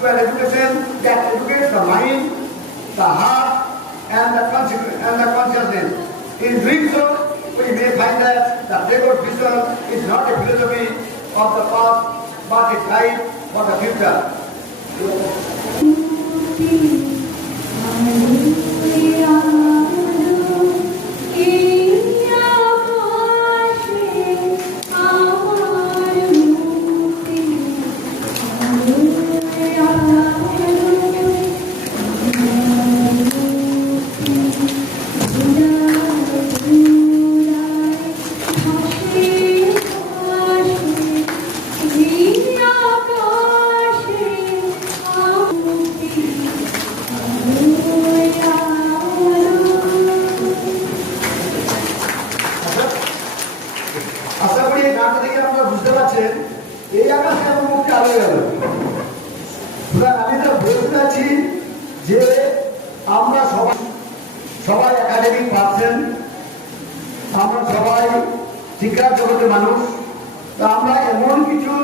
to an education that educates the mind, the heart, and the consciousness. In doing so, we may find that the Tagore vision is not a philosophy of the past, but a guide for the future. আশা করি এই গানটা থেকে আপনারা বুঝতে পারছেন এই আকাশে আমার মুখ কালো গেল। সুতরাং আমি তো বলতে চাচ্ছি যে আমরা সবাই একাডেমিক পার্সন, আমরা সবাই শিক্ষার জগতের মানুষ। তা আমরা এমন কিছু